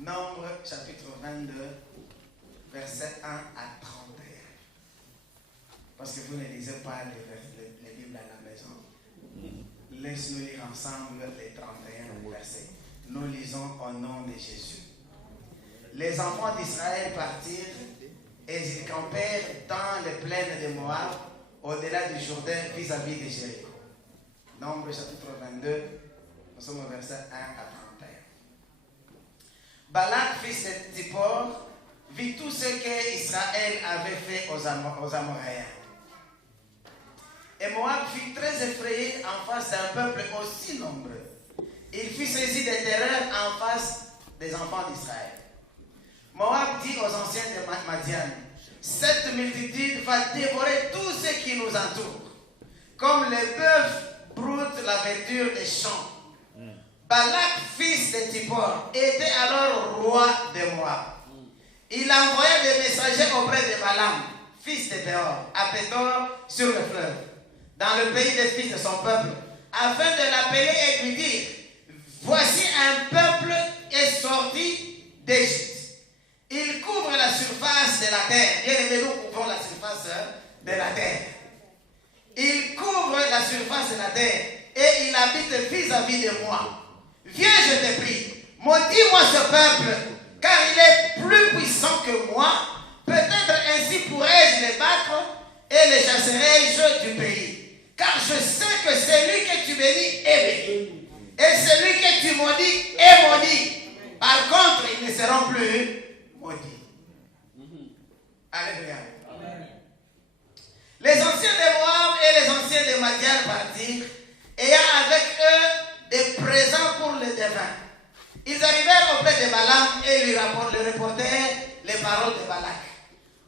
Nombre chapitre 22, verset 1 à 31. Parce que vous ne lisez pas les Bibles à la maison. Laisse-nous lire ensemble les 31 versets. Nous lisons au nom de Jésus. Les enfants d'Israël partirent et ils campèrent dans les plaines de Moab, au-delà du Jourdain, vis-à-vis de Jéricho. Nombre chapitre 22, nous sommes au verset 1 à 31. Balak, fils de Zippor, vit tout ce qu'Israël avait fait aux Amoréens. Et Moab fut très effrayé en face d'un peuple aussi nombreux. Il fut saisi de terreur en face des enfants d'Israël. Moab dit aux anciens de Madian, cette multitude va dévorer tout ce qui nous entoure, comme les bœufs broutent la verdure des champs. Balak, fils de Zippor, était alors roi de Moab. Il envoya des messagers auprès de Balaam, fils de Béor, à Pétor sur le fleuve, dans le pays des fils de son peuple, afin de l'appeler et lui dire, voici un peuple est sorti d'Égypte. Il couvre la surface de la terre. Bien aimé, nous couvrons la surface de la terre. Il couvre la surface de la terre et il habite vis-à-vis de moi. Viens, je te prie, maudis-moi ce peuple, car il est plus puissant que moi. Peut-être ainsi pourrais-je les battre et les chasserai-je du pays. Car je sais que celui que tu bénis est béni, et celui que tu maudis est maudit. Par contre, ils ne seront plus maudits. Alléluia. Les anciens de Moab et les anciens de Madian partirent, ayant avec eux des présents pour le devin. Ils arrivèrent auprès de Balaam et lui reportèrent les paroles de Balak.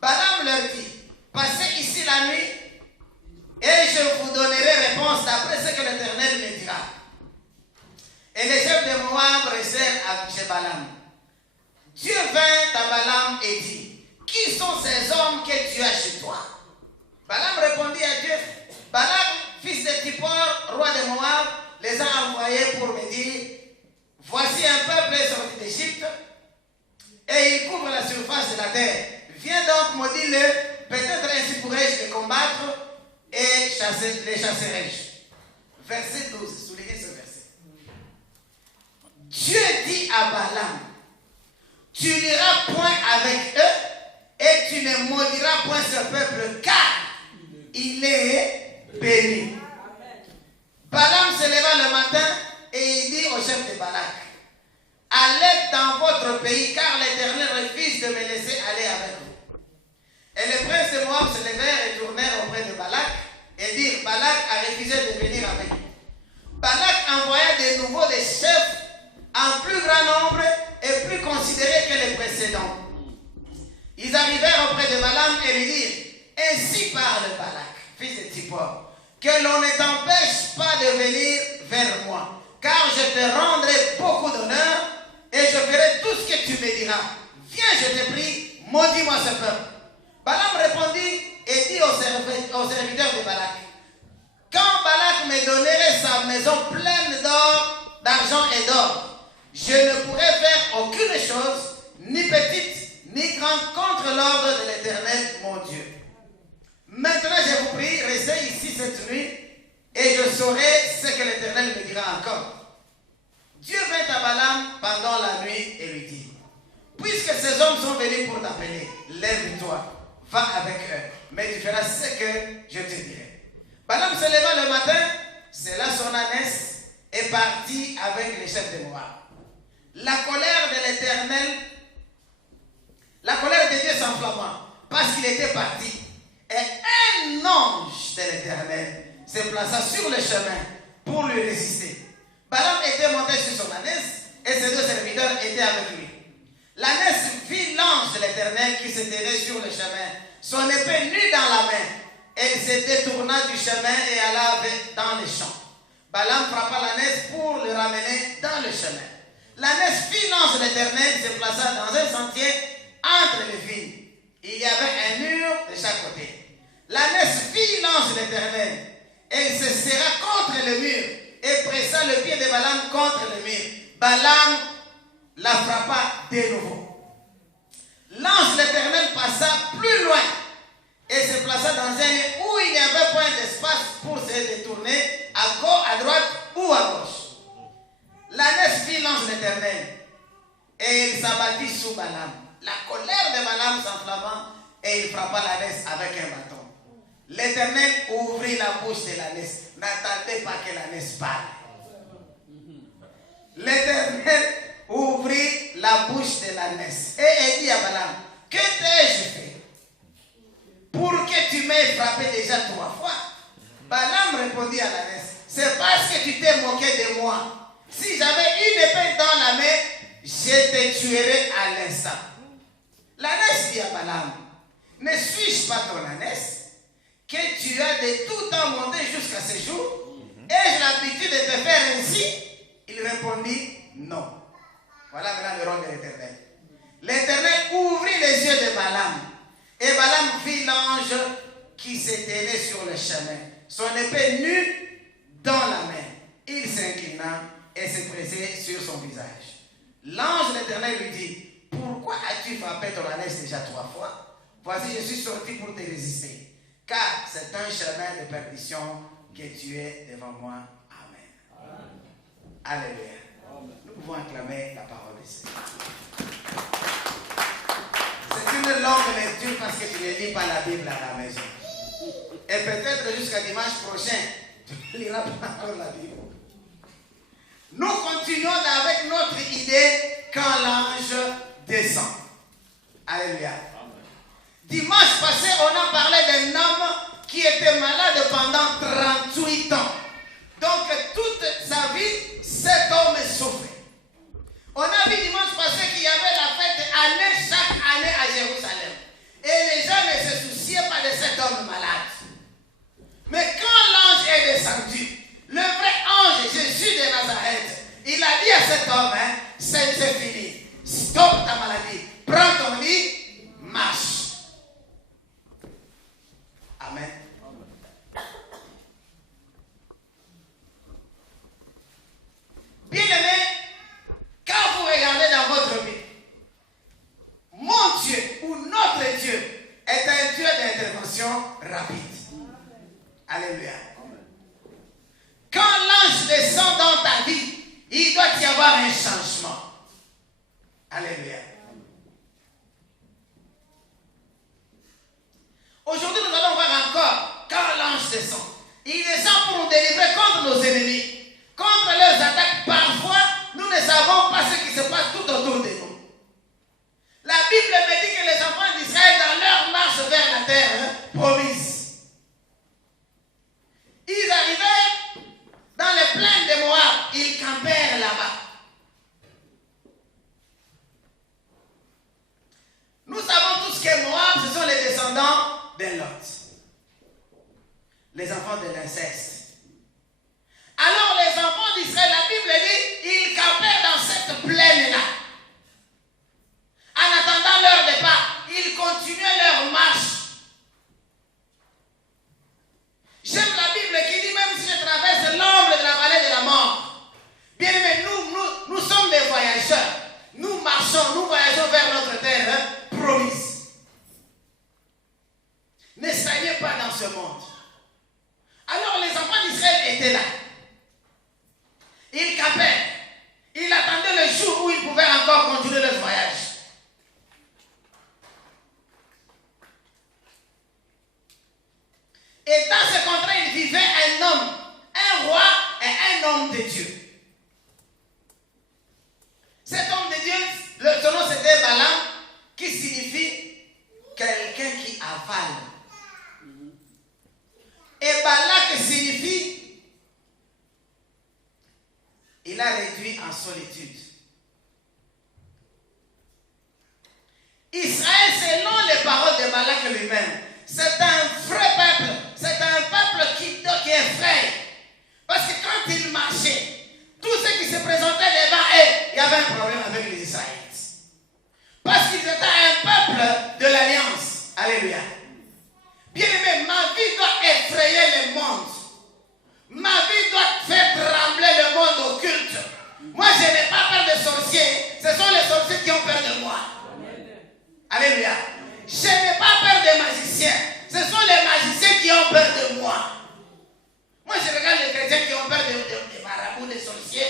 Balaam leur dit, passez ici la nuit et je vous donnerai réponse d'après ce que l'Éternel me dira. Et les chefs de Moab restèrent chez Balaam. Dieu vint à Balaam et dit, qui sont ces hommes que tu as chez toi? Balaam répondit à Dieu, Balak, fils de Zippor, roi de Moab, les a envoyés pour me dire, voici un peuple sorti d'Égypte et il couvre la surface de la terre. Viens donc, maudis-le, peut-être ainsi pourrais-je les combattre et les chasserai-je. Verset 12, soulignez ce verset. Dieu dit à Balaam, tu n'iras point avec eux et tu ne maudiras point ce peuple car il est béni. Balaam se leva le matin et il dit au chef de Balak, allez dans votre pays car l'Éternel refuse de me laisser aller avec vous. Et les princes de Moab se levèrent et tournèrent auprès de Balak et dirent, Balak a refusé de venir avec nous. Balak envoya de nouveau des chefs en plus grand nombre et plus considérés que les précédents. Ils arrivèrent auprès de Balaam et lui dirent, ainsi parle Balak, fils de Zippor, que l'on ne t'empêche pas de venir vers moi, car je te rendrai beaucoup d'honneur et je ferai tout ce que tu me diras. Viens, je te prie, maudis-moi ce peuple. Balaam répondit et dit aux serviteurs de Balak, quand Balak me donnerait sa maison pleine d'or, d'argent et d'or, je ne pourrais faire aucune chose, ni petite, ni grande, contre l'ordre de l'Éternel, mon Dieu. Maintenant, je vous prie, restez ici cette nuit, et je saurai ce que l'Éternel me dira encore. Dieu vint à Balaam pendant la nuit et lui dit, puisque ces hommes sont venus pour t'appeler, lève-toi, va avec eux, mais tu feras ce que je te dirai. Balaam se leva le matin, sella son ânesse et partit avec les chefs de Moab. La colère de l'Éternel, la colère de Dieu s'enflamma parce qu'il était parti. Et un ange de l'Éternel se plaça sur le chemin pour lui résister. Balaam était monté sur son ânesse et ses deux serviteurs étaient avec lui. L'ânesse vit l'ange de l'Éternel qui se tenait sur le chemin, son épée nue dans la main. Elle se détourna du chemin et alla dans les champs. Balaam frappa l'ânesse pour le ramener dans le chemin. L'ânesse vit l'ange de l'Éternel se plaça dans un sentier entre les vignes. Il y avait un mur de chaque côté. L'ânesse vit l'ange de l'Éternel. Elle se serra contre le mur et pressa le pied de Balaam contre le mur. Balaam la frappa de nouveau. L'ange de l'Éternel passa plus loin et se plaça dans un lieu où il n'y avait point d'espace pour se détourner à gauche, à droite ou à gauche. L'ânesse vit l'ange de l'Éternel et il s'abattit sous Balaam. La colère de Balaam s'enflamma et il frappa l'ânesse avec un bâton. L'Éternel ouvrit la bouche de l'ânesse. N'attendez pas que l'ânesse parle. L'Éternel ouvrit la bouche de l'ânesse et dit à Balaam, que t'ai-je fait pour que tu m'aies frappé déjà 3 fois? Balaam répondit à l'ânesse, c'est parce que tu t'es moqué de moi. Si j'avais une épée dans la main, je te tuerais à l'instant. L'ânesse dit à Balaam, ne suis-je pas ton ânesse que tu as de tout temps monté jusqu'à ce jour? Ai-je l'habitude de te faire ainsi? Il répondit, non. Voilà maintenant le rôle de l'Éternel. L'Éternel ouvrit les yeux de Balaam. Et Balaam vit l'ange qui s'éteignait sur le chemin, son épée nue dans la main. Il s'inclina et se pressait sur son visage. L'ange de l'Éternel lui dit, pourquoi as-tu frappé ton ânesse déjà 3 fois? Voici, je suis sorti pour te résister, car c'est un chemin de perdition que tu es devant moi. Amen. Alléluia. Nous pouvons acclamer la parole de Dieu. C'est une longue lecture parce que tu ne lis pas la Bible à la maison. Et peut-être jusqu'à dimanche prochain, tu ne liras pas encore la Bible. Nous continuons avec notre idée quand l'ange descend. Alléluia. Dimanche passé, on a parlé d'un homme qui était malade pendant 38 ans. Donc toute sa vie, cet homme souffrait. On a vu dimanche passé qu'il y avait la fête chaque année à Jérusalem. Et les gens ne se souciaient pas de cet homme malade. Mais quand l'ange est descendu, le vrai ange Jésus de Nazareth, il a dit à cet homme, c'est fini. Stop ta maladie. Prends ton lit, marche. Amen. Bien-aimé, quand vous regardez dans votre vie, mon Dieu ou notre Dieu est un Dieu d'intervention rapide. Alléluia. Quand l'ange descend dans ta vie, il doit y avoir un changement. Alléluia. Aujourd'hui, nous allons voir encore quand l'ange descend. Il descend pour nous délivrer contre nos ennemis, contre leurs attaques. Parfois, nous ne savons pas ce qui se passe tout autour de nous. La Bible me dit que les enfants d'Israël, dans leur marche vers la terre promise, ils arrivaient dans les plaines de Moab, ils campèrent là-bas. Nous savons tous que Moab, ce sont les descendants de Lot, les enfants de l'inceste. Alors les enfants d'Israël, la Bible dit, ils campèrent dans cette plaine-là. En attendant leur départ, ils continuaient leur marche. J'aime la Bible qui dit, même si je traverse l'ombre de la vallée de la mort, bien aimé, nous sommes des voyageurs. Nous marchons, nous voyageons vers notre terre promise. Ne stagnez pas dans ce monde. Alors les enfants d'Israël étaient là. Ils campaient. Ils attendaient le jour où ils pouvaient encore continuer leur voyage. Et dans ce contrat, il vivait un homme, un roi et un homme de Dieu. Cet homme de Dieu, son nom c'était Balaam, qui signifie quelqu'un qui avale. Et Balak signifie, il a réduit en solitude. Israël, selon les paroles de Balak lui-même, c'est un vrai peuple. C'est un peuple qui effraie. Parce que quand il marchait, tout ce qui se présentait devant eux, il y avait un problème avec les Israélites. Parce qu'ils étaient un peuple de l'alliance. Alléluia. Bien aimé, ma vie doit effrayer le monde. Ma vie doit faire trembler le monde occulte. Moi, je n'ai pas peur des sorciers. Ce sont les sorciers qui ont peur de Alléluia. Je n'ai pas peur des magiciens. Ce sont les magiciens qui ont peur de moi. Moi, je regarde les chrétiens qui ont peur des marabouts, des sorciers.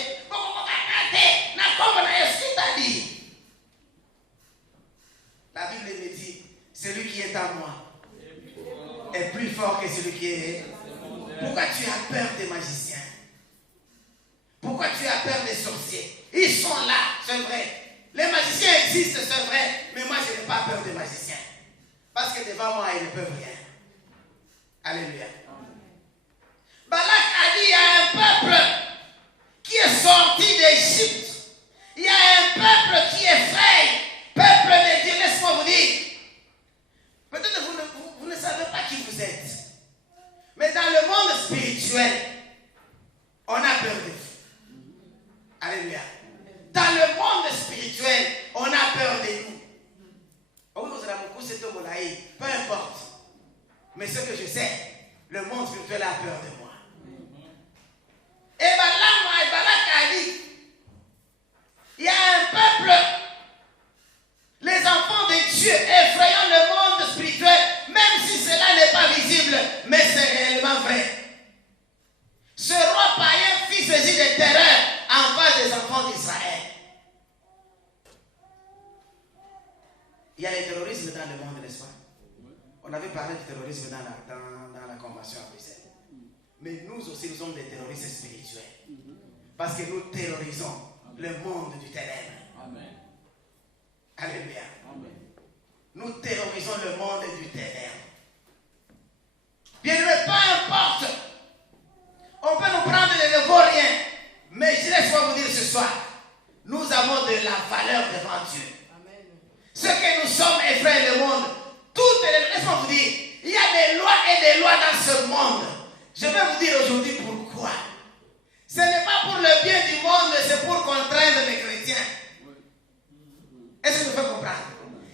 La Bible me dit, celui qui est en moi est plus fort que celui qui est. Pourquoi tu as peur des magiciens? Pourquoi tu as peur des sorciers? Ils sont là, c'est vrai. Les magiciens existent, c'est vrai. Mais moi, je n'ai pas peur des magiciens. Parce que devant moi, ils ne peuvent rien. Alléluia. Balak a dit, il y a un peuple qui est sorti d'Égypte. Il y a un peuple qui effraie. Peuple de Dieu, laisse-moi vous dire. Peut-être vous ne savez pas qui vous êtes. Mais dans le monde spirituel, on a peur de vous. Alléluia. Dans le monde spirituel, on a peur de nous. Oh, vous avez beaucoup cette molaï, peu importe. Mais ce que je sais, le monde spirituel a peur de moi. Et Balak a dit, il y a un peuple, les enfants de Dieu, effrayant le monde spirituel, même si cela n'est pas visible, mais c'est réellement vrai. Ce roi païen fit saisir des terreurs en face des enfants d'Israël. Il y a le terrorisme dans le monde, n'est-ce pas? On avait parlé du terrorisme dans la convention à Bruxelles. Mais nous aussi, nous sommes des terroristes spirituels. Parce que nous terrorisons le monde du ténèbre. Amen. Alléluia. Amen. Nous terrorisons le monde du ténèbre. Bien aimé, peu importe. On peut nous prendre de vauriens. Mais je laisse vous dire ce soir, nous avons de la valeur devant Dieu. Amen. Ce que nous sommes effraient le monde. Laisse-moi vous dire, il y a des lois et des lois dans ce monde. Je vais vous dire aujourd'hui pourquoi. Ce n'est pas pour le bien du monde, c'est pour contraindre les chrétiens. Est-ce que vous pouvez comprendre?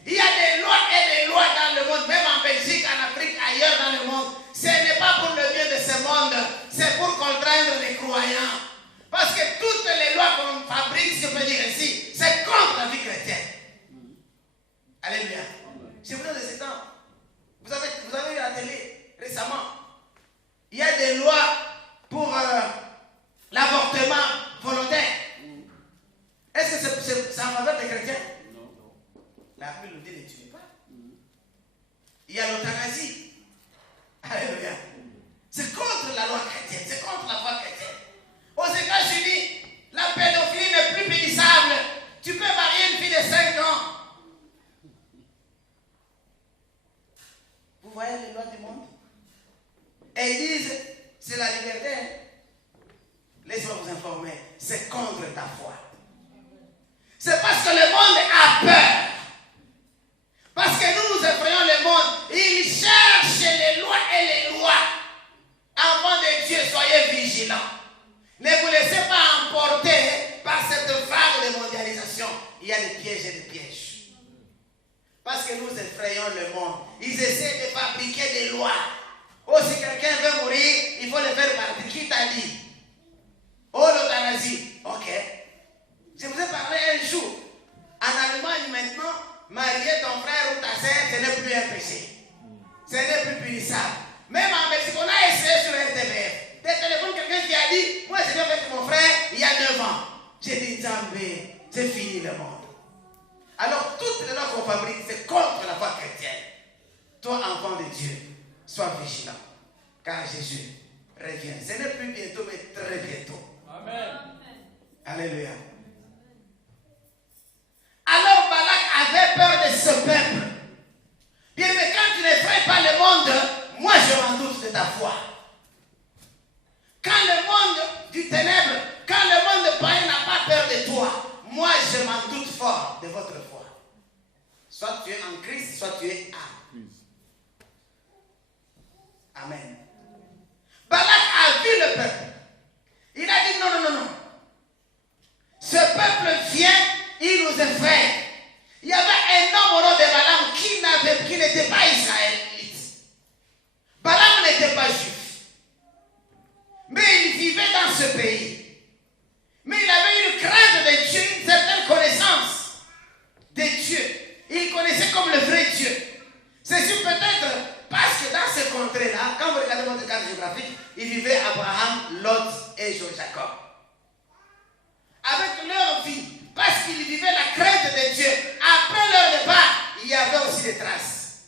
Il y a des lois et des lois dans le monde, même en Belgique, en Afrique, ailleurs dans le monde. Ce n'est pas pour le bien de ce monde, c'est pour contraindre les croyants. Parce que toutes les lois qu'on fabrique, si on peut dire ainsi, c'est contre la vie chrétienne. Alléluia. Je vous donne des exemples. Vous avez vu à la télé récemment. Il y a des lois pour l'avortement volontaire. Est-ce que c'est en faveur des chrétiens? Non. La Bible nous dit ne tuez pas. Il y a l'euthanasie. Alléluia. C'est contre la loi chrétienne, c'est contre la foi chrétienne. Aux États-Unis, la pédophilie n'est plus punissable. Tu peux marier une fille de 5 ans. Vous voyez les lois du monde? Et ils disent, c'est la liberté. Laissez-moi vous informer, c'est contre ta foi. C'est parce que le monde a peur. Parce que nous effrayons le monde. Ils cherchent les lois et les lois. Enfants de Dieu, soyez vigilants. Ne vous laissez pas emporter par cette vague de mondialisation. Il y a des pièges et des pièges. Parce que nous effrayons le monde. Ils essaient de fabriquer des lois. Oh, si quelqu'un veut mourir, il faut le faire partir. Qui t'a dit? Oh, l'euthanasie. Ok. Je vous ai parlé un jour. En Allemagne, maintenant, marier ton frère ou ta sœur, ce n'est plus un péché. Ce n'est plus punissable. Même en Mexique, on a essayé sur RTBF. Des téléphones, quelqu'un qui a dit, moi, je viens avec mon frère il y a 9 ans. J'ai dit, Zambé, c'est fini le monde. Alors, toutes les lois qu'on fabrique, c'est contre la foi chrétienne. Toi, enfant de Dieu, sois vigilant. Car Jésus revient. Ce n'est plus bientôt, mais très bientôt. Amen. Alléluia. Alors, Balak avait peur de ce peuple. Bien, mais quand tu n'effraies pas le monde, moi, je m'en doute de ta foi. Quand le monde du ténèbre, quand le monde païen n'a pas peur de toi, moi, je m'en doute fort de votre foi. Soit tu es en Christ, soit tu es à Christ. Amen. Balak a vu le peuple. Il a dit non. Ce peuple vient, il nous effraie. Il y avait un homme au nom de Balaam qui n'était pas israélite. Balaam n'était pas juif. Mais il vivait dans ce pays. Mais il avait une crainte de Dieu, une certaine connaissance de Dieu. Il connaissait comme le vrai et Jacob. Avec leur vie, parce qu'ils vivaient la crainte de Dieu, après leur départ, il y avait aussi des traces.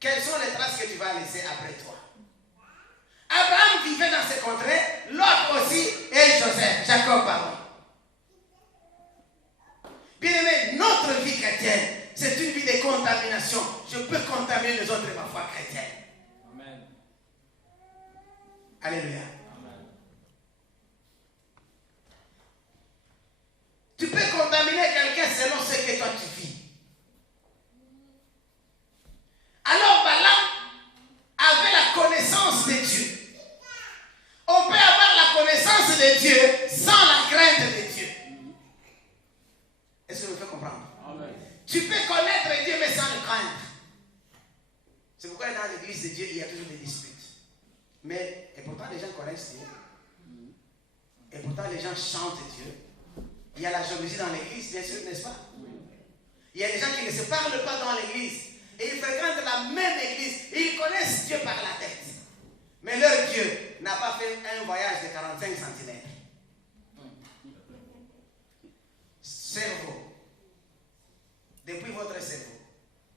Quelles sont les traces que tu vas laisser après toi? Abraham vivait dans ces contrées, Lot aussi, et Jacob, pardon. Bien aimé, notre vie chrétienne, c'est une vie de contamination. Je peux contaminer les autres de ma foi chrétienne. Amen. Alléluia. Amen. Tu peux contaminer quelqu'un selon ce que toi tu vis. Alors Balaam avait la connaissance de Dieu. On peut avoir la connaissance de Dieu sans la crainte de Dieu. Est-ce que vous me faites comprendre? Amen. Tu peux connaître Dieu mais sans le craindre. C'est pourquoi dans l'église de Dieu, il y a toujours des disputes. Mais, et pourtant les gens connaissent Dieu. Et pourtant les gens chantent Dieu. Il y a la jalousie dans l'église, bien sûr, n'est-ce pas? Il y a des gens qui ne se parlent pas dans l'église. Et ils fréquentent la même église. Et ils connaissent Dieu par la tête. Mais leur Dieu n'a pas fait un voyage de 45 cm. Cerveau. Depuis votre cerveau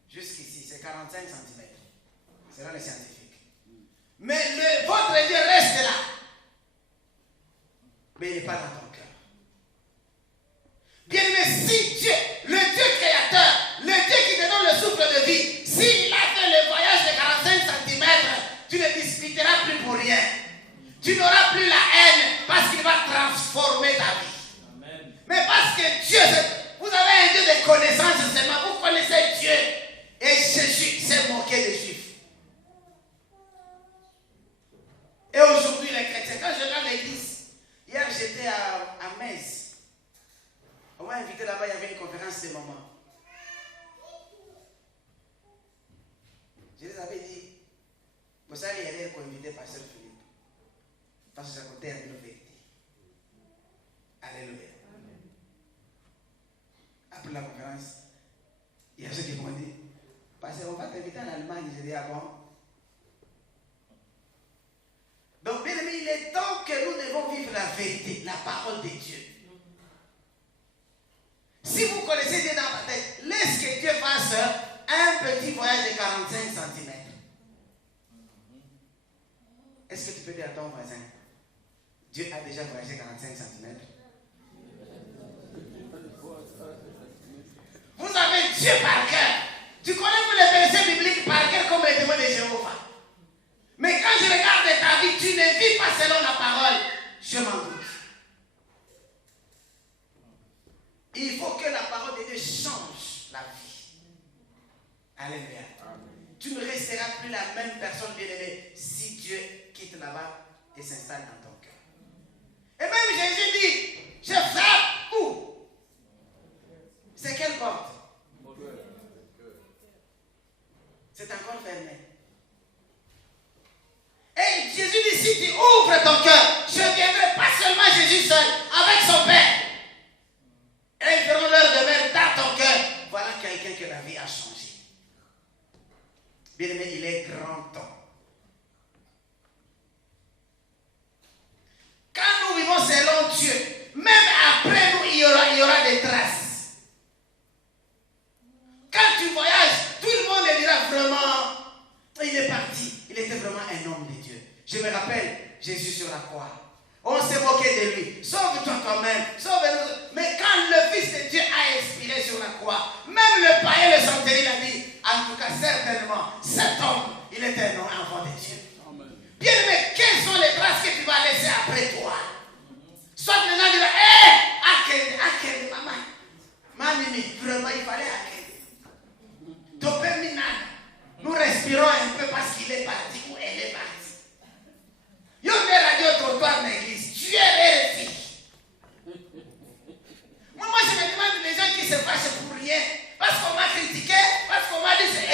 jusqu'ici, c'est 45 cm. Selon les scientifiques. Mais votre Dieu reste là. Mais il n'est pas dans ton cœur. Bien aimé, si Dieu, le Dieu créateur, le Dieu qui te donne le souffle de vie, s'il a fait le voyage de 45 cm, tu ne discuteras plus pour rien. Tu n'auras plus la haine parce qu'il va transformer ta vie. Amen. Mais parce que Dieu, vous avez un Dieu de connaissance seulement, vous connaissez Dieu. Et Jésus s'est moqué des Juifs. Et aujourd'hui, les chrétiens, quand je regarde l'église, hier j'étais à Metz. On m'a invité là-bas, il y avait une conférence de mamans. Je les avais dit, vous savez, il y avait invité Pasteur Philippe. Parce que ça comptait à une vérité. Alléluia. Après la conférence, il y a ceux qui m'ont dit, Pasteur, on va t'inviter en Allemagne. J'ai dit, ah bon? Donc, bien aimé, il est temps que nous devons vivre la vérité, la parole de Dieu. Si vous connaissez Dieu dans votre tête, laisse que Dieu fasse un petit voyage de 45 cm. Est-ce que tu peux dire à ton voisin, Dieu a déjà voyagé 45 cm? Vous avez Dieu par cœur. Tu connais tous les versets bibliques par cœur comme les témoins de Jéhovah. Mais quand je regarde ta vie, tu ne vis pas selon la parole. Je m'en doute. Il faut que la parole de Dieu change la vie. Alléluia. Tu ne resteras plus la même personne bien-aimée si Dieu quitte là-bas et s'installe dans ton cœur. Et même Jésus dit, je frappe où? C'est quelle porte? C'est encore fermé. Et Jésus dit, si tu ouvres ton cœur, je viendrai pas seulement Jésus seul, avec son Père. Et ils feront leur demeure dans ton cœur. Voilà quelqu'un que la vie a changé. Bien aimé, il est grand temps. Quand nous vivons selon Dieu, même après nous, il y aura des traces. Quand tu voyages, tout le monde dira vraiment, il est parti. Il était vraiment un homme de Dieu. Je me rappelle Jésus sur la croix. On s'est moqué de lui. Sauve-toi toi-même. Sauve-nous. Mais quand le Fils de Dieu a expiré sur la croix, même le païen, le centenier, il a dit, en tout cas, certainement, cet homme, il était un enfant de Dieu. Amen. Bien aimé, quelles sont les traces que tu vas laisser après toi? Soit les gens diront, Akende, maman. Mamimi, vraiment, il fallait Akende. Dopéminane. Nous respirons un peu parce qu'il est parti ou elle est partie. Il y a des radios trottoirs dans l'église. Tu es vérifié. Moi, je me demande les gens qui se fâchent pour rien. Parce qu'on m'a critiqué, parce qu'on m'a dit c'est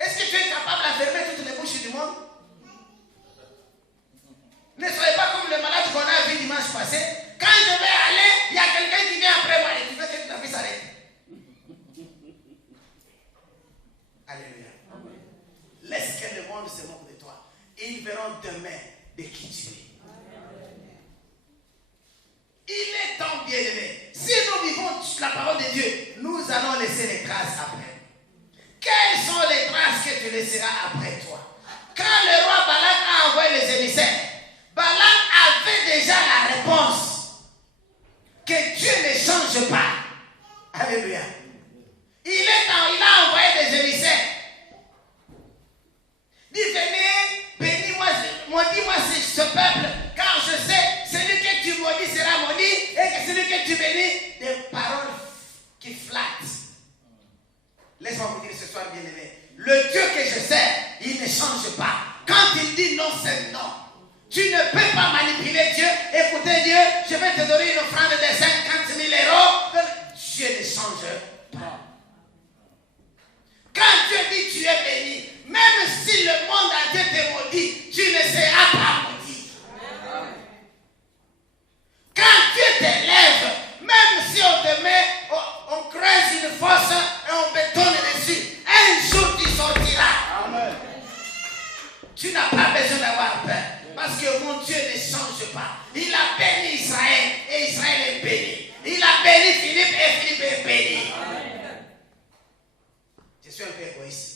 Est-ce que tu es capable de fermer toutes les bouches du monde? Ne soyez pas comme le malade qu'on a vu dimanche passé. Quand je vais aller, il y a quelqu'un qui vient après moi et qui fait que ta vie s'arrête. Alléluia. Laisse que le monde se moque de toi. Et ils verront demain de qui tu es. la parole de Dieu, nous allons laisser les traces après. Quelles sont les traces que tu laisseras après toi? Quand le roi Balak a envoyé les émissaires, Balak avait déjà la réponse que Dieu ne change pas. Alléluia. Il a envoyé des émissaires. Dit, venez, bénis-moi, maudis-moi ce peuple, car je sais, celui que tu maudis sera maudit, et que celui que tu bénis, des paroles qui flattent. Laisse-moi vous dire ce soir, bien-aimé, le Dieu que je sers, il ne change pas. Quand il dit non, c'est non. Tu ne peux pas manipuler Dieu. Écoutez Dieu, je vais te donner une offrande de 50 000 €. Dieu ne change pas. Quand Dieu dit tu es béni, même si le monde entier te maudit, tu ne seras pas maudit. Quand Dieu t'élève, même si on te met, on creuse une fosse et on bétonne dessus, un jour tu sortiras. Amen. Tu n'as pas besoin d'avoir peur. Parce que mon Dieu ne change pas. Il a béni Israël et Israël est béni. Il a béni Philippe et Philippe est béni. Amen. Je suis un peu égoïste.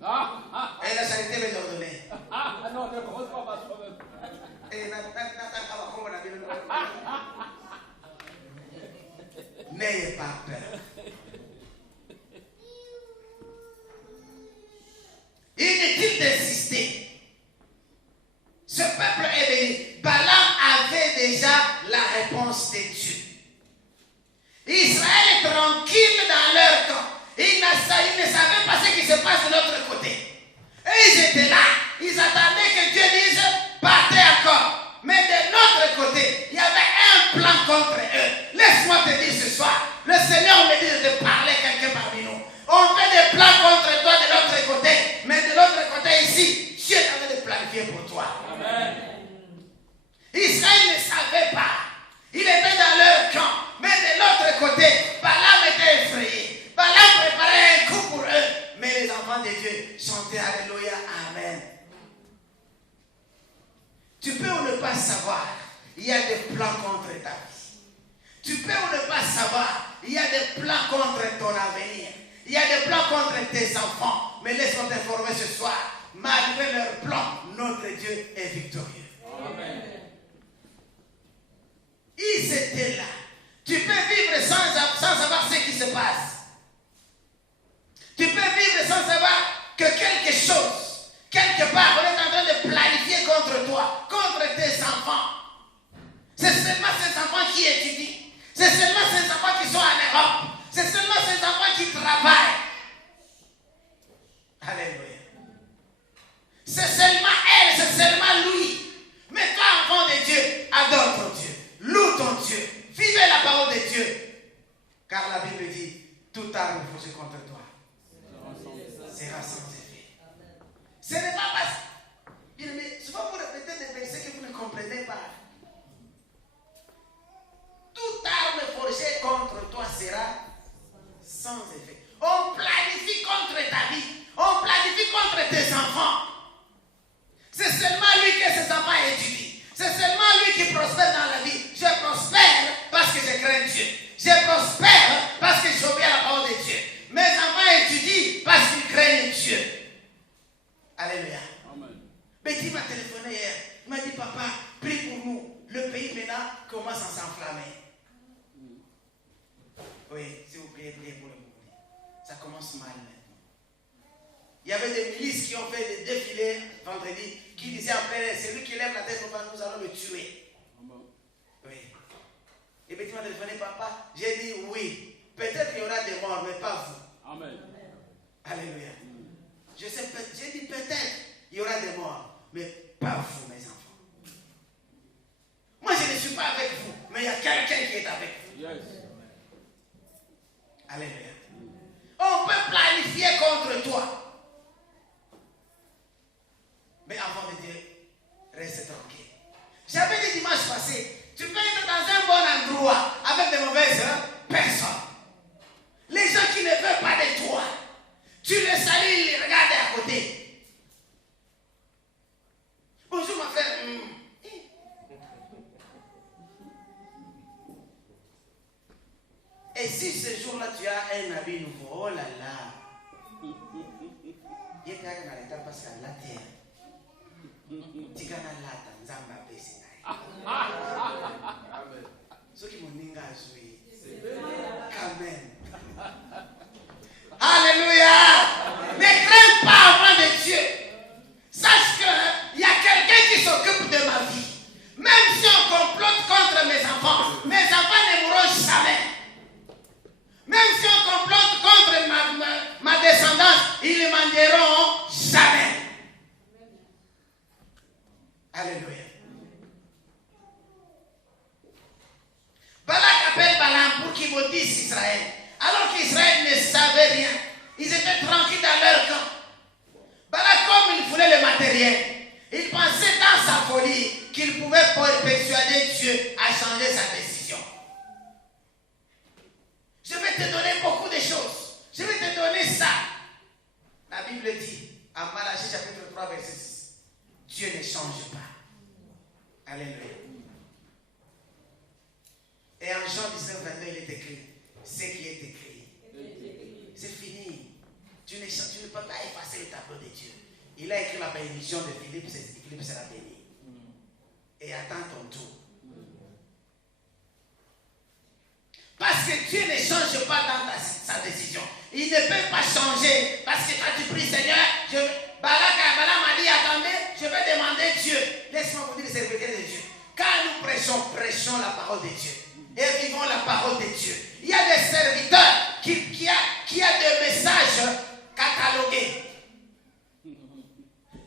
Et la charité m'est ordonnée. Non, ne commence pas par toi-même. N'ayez pas peur. Inutile d'insister. Ce peuple est béni. Balaam avait déjà la réponse de Dieu. Israël est tranquille dans leur camp. Ils ne savaient pas ce qui se passe de l'autre côté. Et ils étaient là. Ils attendaient que Dieu dise partez encore. Mais de l'autre côté, il y avait un plan contre eux. Laisse-moi te dire ce soir, le Seigneur me dit de parler à quelqu'un parmi nous. On fait des plans contre toi de l'autre côté. Mais de l'autre côté ici, Dieu est en train de planifier pour toi. Amen. Israël ne savait pas. Il était dans leur camp. Mais de l'autre côté, Balaam était effrayé. Balaam préparait un coup pour eux. Mais les enfants de Dieu chantaient Alléluia, Amen. Tu peux ou ne pas savoir, il y a des plans contre ta vie. Tu peux ou ne pas savoir, il y a des plans contre ton avenir. Il y a des plans contre tes enfants. Mais laisse-moi t'informer ce soir, malgré leurs plans, notre Dieu est victorieux. Amen. Ils étaient là. Tu peux vivre sans savoir ce qui se passe. Tu peux vivre sans savoir que quelque chose, quelque part, on est en train de planifier contre toi, contre tes enfants. C'est seulement ces enfants qui étudient. C'est seulement ces enfants qui sont en Europe. C'est seulement ces enfants qui travaillent. Alléluia. C'est seulement elle, c'est seulement lui. Mais toi, enfant de Dieu, adore ton Dieu. Loue ton Dieu. Vivez la parole de Dieu. Car la Bible dit, toute arme forgée contre toi sera sans effet. Ce n'est pas parce que, souvent vous répétez des versets que vous ne comprenez pas. Toute arme forgée contre toi sera sans effet. On planifie contre ta vie. On planifie contre tes enfants. C'est seulement lui que ses enfants étudient. C'est seulement lui qui prospère dans la vie. Je prospère parce que je crains Dieu. Je prospère parce que j'obéis à la parole de Dieu. Mes enfants étudient parce qu'ils craignent Dieu. Alléluia. Amen. Betty m'a téléphoné hier. Il m'a dit, papa, prie pour nous. Le pays maintenant commence à s'enflammer. Oui, si vous priez, priez pour le monde. Ça commence mal maintenant. Il y avait des milices qui ont fait des défilés vendredi, qui disaient après, c'est lui qui lève la tête, nous allons le tuer. Oui. Et Betty m'a téléphoné, papa, j'ai dit oui. Peut-être qu'il y aura des morts, mais pas vous. Amen. Alléluia. J'ai dit peut-être il y aura des morts, mais pas vous, mes enfants. Moi, je ne suis pas avec vous, mais il y a quelqu'un qui est avec vous. Yes. Alléluia. On peut planifier contre toi. Mais avant de dire, reste tranquille. J'avais dit dimanche passé, tu peux être dans un bon endroit avec des mauvaises personnes. Les gens qui ne veulent pas de toi, tu les salues, ils les regardent à côté. Bonjour ma frère. Et si si ce jour-là tu as un habit nouveau, oh là là. Il y a quelqu'un dans l'état parce qu'à la terre. Tu gagnes la Tanzamba Bessinai. Ceux qui m'ont dit à jouer. Quand même. Alléluia. Ne crains pas avant de Dieu. Sache qu'il y a quelqu'un qui s'occupe de ma vie. Même si on complote contre mes enfants ne mourront jamais. Même si on complote contre ma descendance, ils ne m'en diront jamais. Alléluia. Balak appelle Balaam pour qu'il maudisse Israël. Alors qu'Israël ne savait rien. Ils étaient tranquilles dans leur camp. Balak, comme il voulait le matériel, il pensait dans sa folie qu'il pouvait persuader Dieu à changer sa décision. Je vais te donner beaucoup de choses. Je vais te donner ça. La Bible dit, en Malachie chapitre 3, verset 6, Dieu ne change pas. Alléluia. Et en Jean 19, 22, il est écrit, ce qui est écrit, c'est fini. Tu ne peux pas effacer le tableau de Dieu. Il a écrit la bénédiction de Philippe, Philippe sera béni. Et attends ton tour. Parce que Dieu ne change pas dans sa décision. Il ne peut pas changer. Parce que quand tu pries, Seigneur, Balaam a dit, attendez, je vais demander Dieu. Laisse-moi vous dire le serviteur de Dieu. Quand nous prêchons la parole de Dieu. Et vivons la parole de Dieu. Il y a des serviteurs qui a des messages catalogués.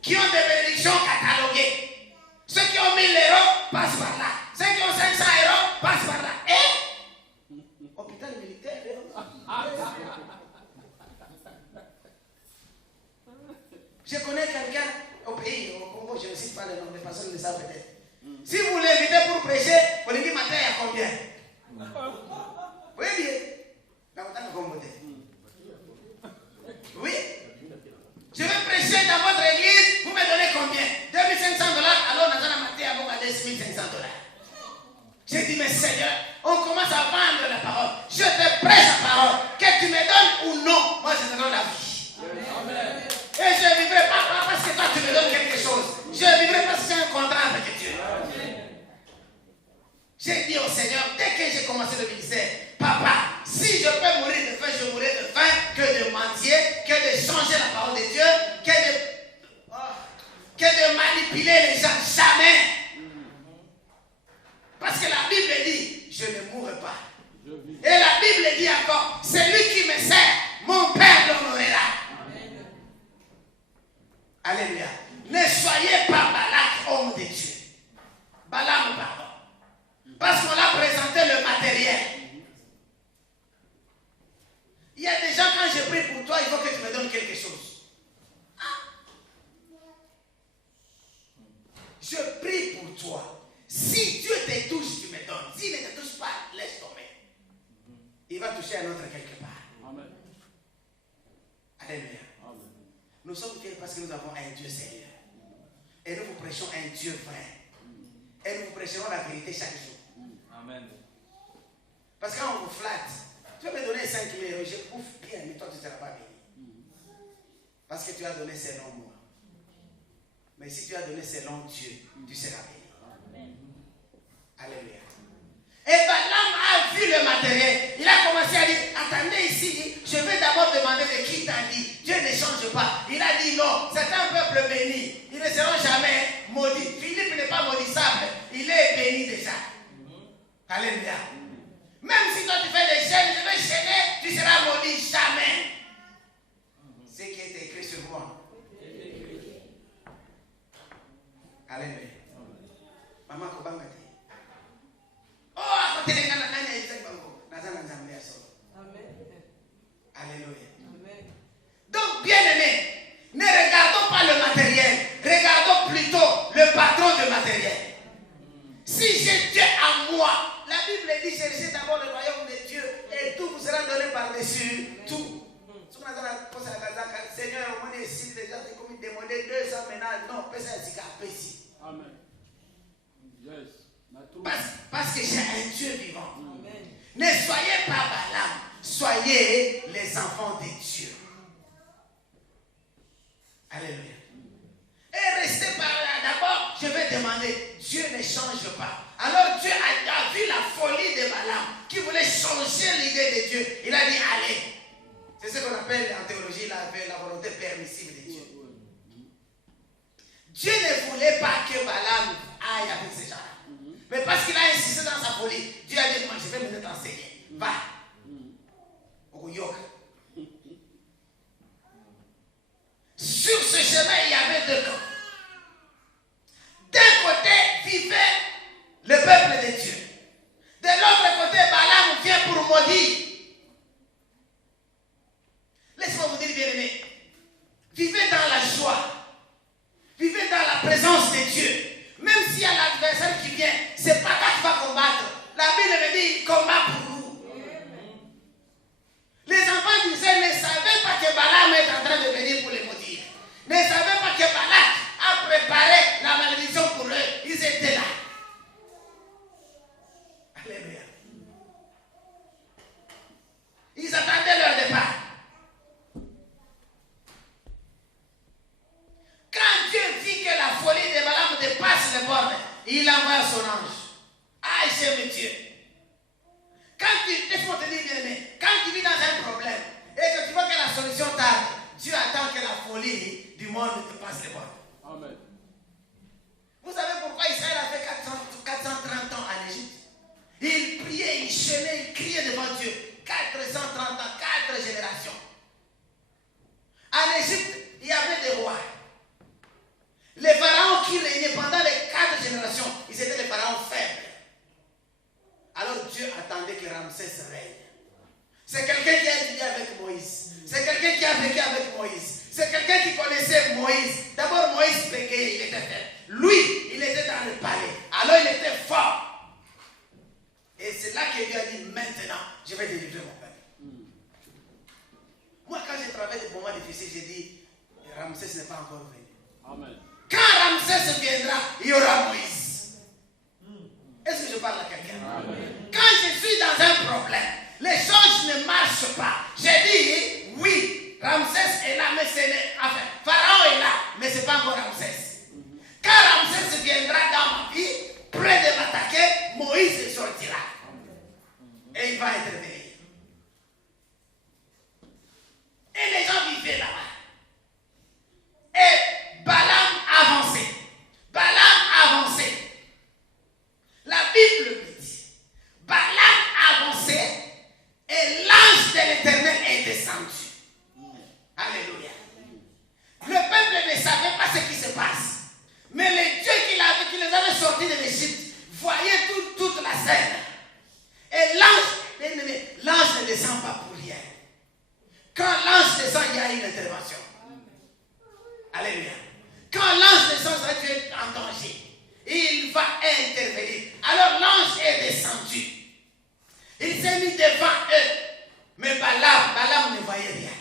Qui ont des bénédictions cataloguées. Ceux qui ont 1000 euros passent par là. Ceux qui ont 500 euros passent par là. Et hôpital militaire. Je connais quelqu'un au pays, au Congo, je ne cite pas le nom, les personnes le savent peut-être. Si vous l'invitez pour prêcher, vous lui dites matin, il y a combien? Oui, bien. Oui. Je vais prêcher dans votre église, vous me donnez combien? $2500, alors on a maté à vous à $1500. J'ai dit, mais Seigneur, on commence à vendre la parole. Je te prêche la parole. Que tu me donnes ou non, moi je te donne la vie. Amen. Et je ne vivrai pas parce que toi tu me donnes quelque chose. Je ne vivrai pas parce que j'ai un contrat avec Dieu. J'ai dit au Seigneur, dès que j'ai commencé le ministère, Papa, si je peux mourir de faim, je mourrai de faim, que de mentir, que de changer la parole de Dieu, que de manipuler les gens, jamais. Parce que la Bible dit, je ne mourrai pas. Et la Bible dit encore, celui qui me sert, mon Père l'honorera. Alléluia. Ne soyez pas Balak, homme de Dieu. Balaam, pardon. Parce qu'on a présenté le matériel. Il y a des gens, quand je prie pour toi, il faut que tu me donnes quelque chose. Je prie pour toi. Si Dieu te touche, tu me donnes. S'il ne te touche pas, laisse tomber. Il va toucher un autre quelque part. Amen. Alléluia. Amen. Nous sommes fiers parce que nous avons un Dieu sérieux. Et nous vous prêchons un Dieu vrai. Et nous vous prêcherons la vérité chaque jour. Amen. Parce que quand on vous flatte, tu vas me donner 5 000 euros, je bouffe bien, mais toi tu ne seras pas béni. Parce que tu as donné selon moi. Mais si tu as donné selon Dieu, tu seras béni. Amen. Alléluia. Et Balaam a vu le matériel. Il a commencé à dire, attendez ici, je vais d'abord demander de qui t'a dit. Dieu ne change pas. Il a dit non, c'est un peuple béni. Ils ne seront jamais maudits. Philippe n'est pas maudissable. Il est béni déjà. Alléluia. Même si toi tu fais des chaînes, je vais chaîner, tu seras maudit jamais. Ce qui est écrit sur moi. Alléluia. Maman Kobanga dit. Oh, alléluia. Donc, bien aimé, ne regardons pas le matériel, regardons plutôt le patron du matériel. Si j'ai Dieu à moi, la Bible dit cherchez d'abord le royaume de Dieu et tout vous sera donné par-dessus tout. Seigneur, au moins ici, les gens ont commis demander 200 ménages. Non, personne n'a dit qu'à ici. Amen. Yes. Parce que j'ai un Dieu vivant. Amen. Ne soyez pas Balaam. soyez les enfants de Dieu. Alléluia. Et restez par là. D'abord, je vais demander, Dieu ne change pas. Alors Dieu a vu la folie de Balaam, qui voulait changer l'idée de Dieu. Il a dit, allez. C'est ce qu'on appelle en théologie la volonté permissive de Dieu. Dieu ne voulait pas que Balaam aille avec ces gens-là. Mais parce qu'il a insisté dans sa folie, Dieu a dit, moi je vais venir t'enseigner. Va. Au yoga. Sur ce chemin, il y avait deux camps. D'un côté vivait le peuple de Dieu. De l'autre côté, Balaam vient pour maudire. Laissez-moi vous dire, bien-aimés, vivez dans la joie. Vivez dans la présence de Dieu. Même s'il y a l'adversaire qui vient, ce n'est pas toi qui vas combattre. La Bible me dit, combat pour nous. Les enfants d'Israël ne savaient pas que Balaam est en train de venir pour les maudire. Ne savaient pas que Balak a préparé la malédiction pour eux. Ils étaient là. Alléluia. Ils attendaient leur départ. Quand Dieu vit que la folie de Balaam dépasse les bornes, il envoie son ange. Ah, j'aime Dieu. Laisse-moi te dire, bien-aimé, quand tu vis dans un problème et que tu vois que la solution tarde, Dieu attend que la folie du monde dépasse les bornes. Amen. Vous savez pourquoi Israël a fait 430 ans en Égypte? Il priait, il chaînait, il criait devant Dieu. 430 ans, 4 générations. En Égypte, il y avait des rois. Les pharaons qui régnaient pendant les 4 générations, ils étaient des pharaons faibles. Alors Dieu attendait que Ramsès règne. C'est quelqu'un qui a étudié avec Moïse. C'est quelqu'un qui a vécu avec Moïse. C'est quelqu'un qui connaissait Moïse. D'abord, Moïse bégayait, il était faible. Lui, il était dans le palais. Alors il était fort. Et c'est là que Dieu a dit, maintenant, je vais délivrer mon peuple. Moi, quand j'ai travaillé des moments difficiles, j'ai dit, Ramsès n'est pas encore venu. Amen. Quand Ramsès viendra, il y aura Moïse. Est-ce que je parle à quelqu'un? Quand je suis dans un problème, les choses ne marchent pas. J'ai dit, oui, Ramsès est là, mais ce n'est... Enfin, Pharaon est là, mais ce n'est pas encore Ramsès. Quand Ramsès viendra dans ma vie, près de m'attaquer, Moïse sortira. Et il va intervenir. Et les gens vivaient là-bas. Et Balaam avançait. Balaam avançait. La Bible me dit, Balaam avançait et l'ange de l'Éternel est descendu. Alléluia. Le peuple ne savait pas ce qui se passe. Mais les dieux qui les avaient sortis de l'Égypte voyaient toute la scène. Et l'ange ne descend pas pour rien. Quand l'ange descend, il y a une intervention. Alléluia. Quand l'ange descend, ça tu es en danger. Il va intervenir. Alors l'ange est descendu. Il s'est mis devant eux. Mais Balaam ne voyait rien.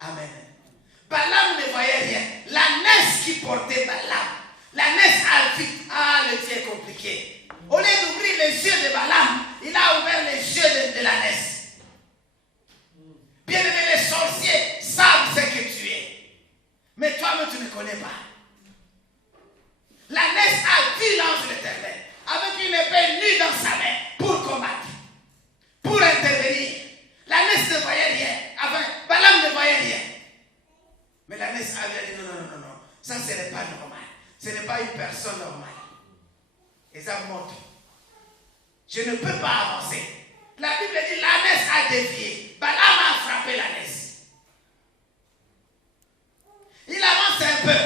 Amen. Balaam ne voyait rien. La naisse qui portait Balaam, la naisse a vu, le Dieu est compliqué. Au lieu d'ouvrir les yeux de Balaam, il a ouvert les yeux de la naisse. Bien aimé, les sorciers savent ce que tu es. Mais toi-même, tu ne connais pas. La naisse a vu l'ange de l'Éternel avec une épée nue dans sa main pour combattre, pour intervenir. La naisse ne voyait rien. Enfin, Balaam ne voyait rien. Mais la naisse a dit non. Ça, ce n'est pas normal. Ce n'est pas une personne normale. Et ça montre. Je ne peux pas avancer. La Bible dit la naisse a dévié. Balaam a frappé la naisse. Il avance un peu.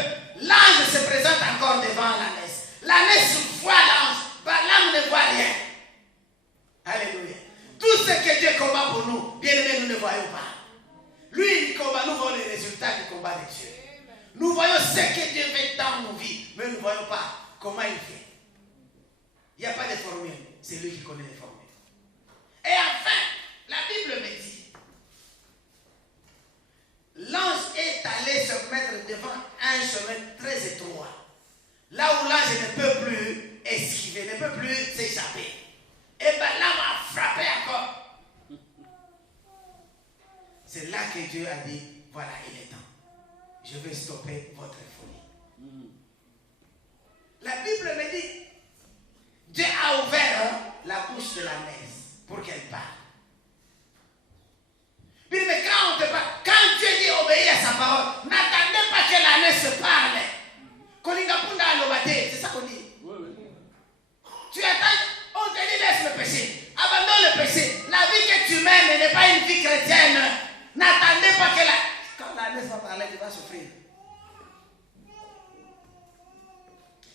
L'ange se présente encore devant la naisse. La naisse voit l'ange. Balaam ne voit rien. Alléluia. Tout ce que Dieu combat pour nous, bien aimés, nous ne voyons pas. Lui, il combat, nous voyons les résultats du combat de Dieu. Nous voyons ce que Dieu fait dans nos vies, mais nous ne voyons pas comment il fait. Il n'y a pas de formule. C'est lui qui connaît les formules. Et enfin, la Bible me dit, l'ange est allé se mettre devant un chemin très étroit. Là où l'ange ne peut plus esquiver, ne peut plus s'échapper. Et Balaam a frappé encore. C'est là que Dieu a dit, voilà, il est temps. Je vais stopper votre folie. La Bible me dit, Dieu a ouvert la bouche de la naisse pour qu'elle parle. Mais quand Dieu dit obéir à sa parole, n'attendez pas que la naisse parle. C'est ça qu'on dit. Tu attends, on te dit laisse le péché. Abandonne le péché. La vie que tu mènes n'est pas une vie chrétienne. N'attendez pas que quand la naisse va parler, tu vas souffrir.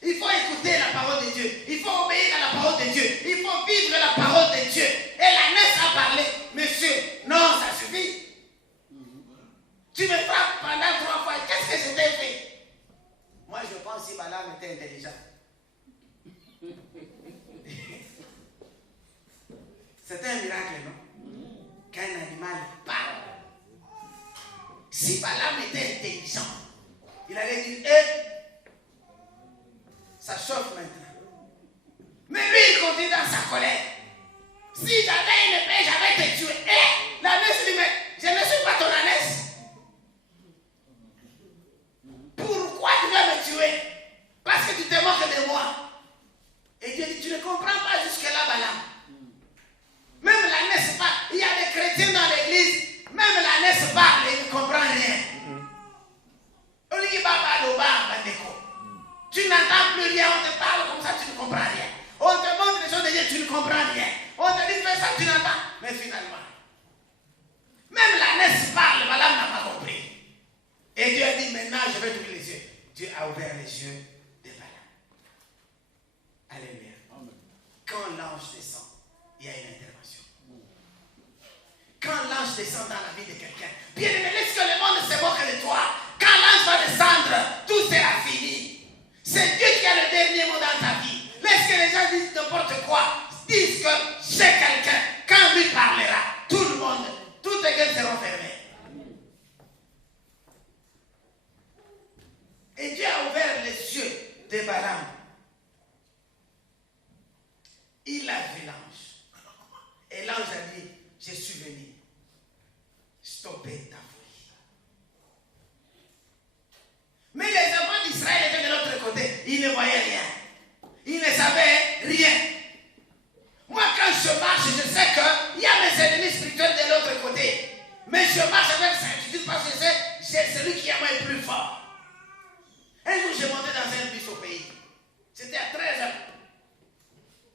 Il faut écouter la parole de Dieu. Il faut obéir à la parole de Dieu. Il faut vivre la parole de Dieu. Et la naisse a parlé. Monsieur, non, ça suffit. Tu me frappes pendant 3 fois. Qu'est-ce que je t'ai fait? Moi, je pense si Balaam était intelligent. C'était un miracle, non? Qu'un animal parle. Si Balaam était intelligent, il allait dire, ça chauffe maintenant. Mais lui, il continue dans sa colère. Si j'avais une épée, j'avais te tué. La naisse lui dit, mais je ne suis pas ton ânesse. Pourquoi tu vas me tuer? Parce que tu te moques de moi. Et Dieu dit, tu ne comprends pas jusque-là, Balaam. Même la naisse parle. Il y a des chrétiens dans l'église, même la naisse parle et il ne comprend rien. Tu n'entends plus rien, on te parle comme ça, tu ne comprends rien. On te montre les choses de Dieu, tu ne comprends rien. On te dit fais ça, tu n'entends. Mais finalement, même la naisse parle, Balaam n'a pas compris. Et Dieu a dit maintenant je vais t'ouvrir les yeux. Dieu a ouvert les yeux de Balaam. Alléluia. Quand l'ange descend, il y a une intervention. Quand l'ange descend dans la vie de quelqu'un, bien aimé, laisse que le monde se moque de toi. Quand l'ange va descendre, tout sera fini. C'est Dieu qui a le dernier mot dans ta vie. Laisse que les gens disent n'importe quoi. Disent que c'est quelqu'un. Quand lui parlera, tout le monde, toutes les gueules seront fermées. Et Dieu a ouvert les yeux de Balaam. Il a vu l'ange. Et l'ange a dit, je suis venu stopper ta folie. Mais les enfants d'Israël étaient de l'autre côté. Ils ne voyaient rien. Ils ne savaient rien. Moi, quand je marche, je sais qu'il y a mes ennemis spirituels de l'autre côté. Mais je marche avec certitude parce que c'est celui qui est moi le plus fort. Un jour, j'ai monté dans un bus au pays. C'était à 13 ans.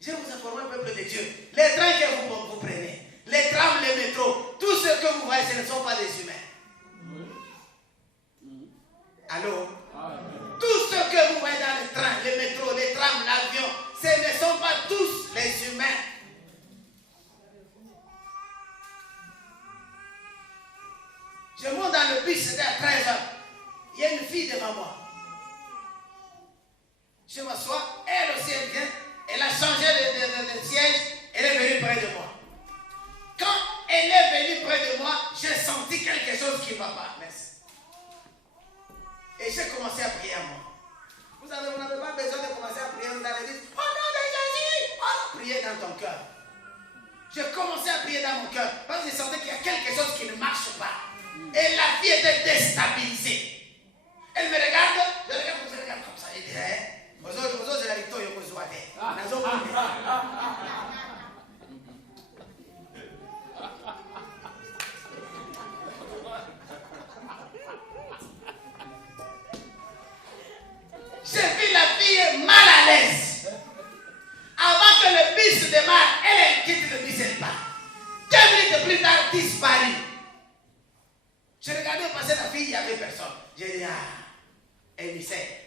Je vais vous informer, peuple de Dieu. Les trains que vous prenez, les trams, les métros, tout ce que vous voyez, ce ne sont pas des humains. Allô? Tout ce que vous voyez dans les trains, les métros, les trams, l'avion, ce ne sont pas tous les humains. Je monte dans le bus, c'était à 13 ans. Il y a une fille devant moi. Je m'assois, elle aussi elle vient, elle a changé de siège, elle est venue près de moi. Quand elle est venue près de moi, j'ai senti quelque chose qui ne va pas. Merci. Et j'ai commencé à prier à moi. Vous n'avez pas besoin de commencer à prier, vous allez dire, oh non, de Jésus, oh non, priez dans ton cœur. J'ai commencé à prier dans mon cœur, parce que je sentais qu'il y a quelque chose qui ne marche pas. Et la vie était déstabilisée. Elle me regarde, je regarde comme ça, et dirait, vous autres, c'est la victoire, vous zoatez. J'ai vu la fille mal à l'aise. Avant que le bus démarre, elle quitte le bus, elle part. 2 minutes plus tard, disparue. Je regardais passer la fille, il n'y avait personne. J'ai dit, émissaire.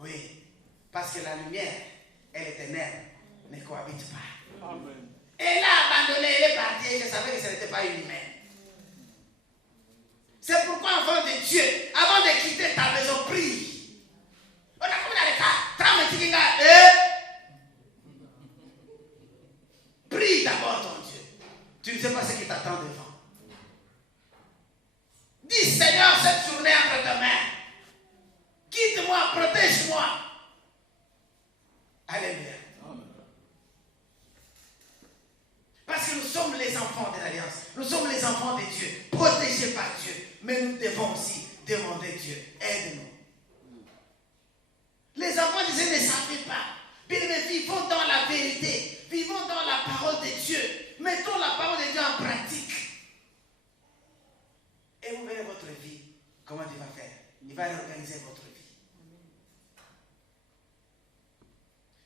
Oui, parce que la lumière et les ténèbres ne cohabitent pas. Amen. Elle a abandonné, elle est partie, et je savais que ce n'était pas une humaine. C'est pourquoi, enfant de Dieu, avant de quitter ta maison, prie. On a comme dans le cas, prie d'abord ton Dieu. Tu ne sais pas ce qui t'attend devant. Dis Seigneur, cette journée entre tes mains. Guide-moi, protège-moi. Alléluia. Parce que nous sommes sommes les enfants de l'Alliance. Nous sommes les enfants de Dieu, protégés par Dieu. Mais nous devons aussi demander Dieu, aide-nous. Les enfants de Dieu ne savaient pas. Bien, mais vivons dans la vérité. Vivons dans la parole de Dieu. Mettons la parole de Dieu en pratique. Et vous verrez votre vie. Comment Dieu va faire? Il va réorganiser votre vie.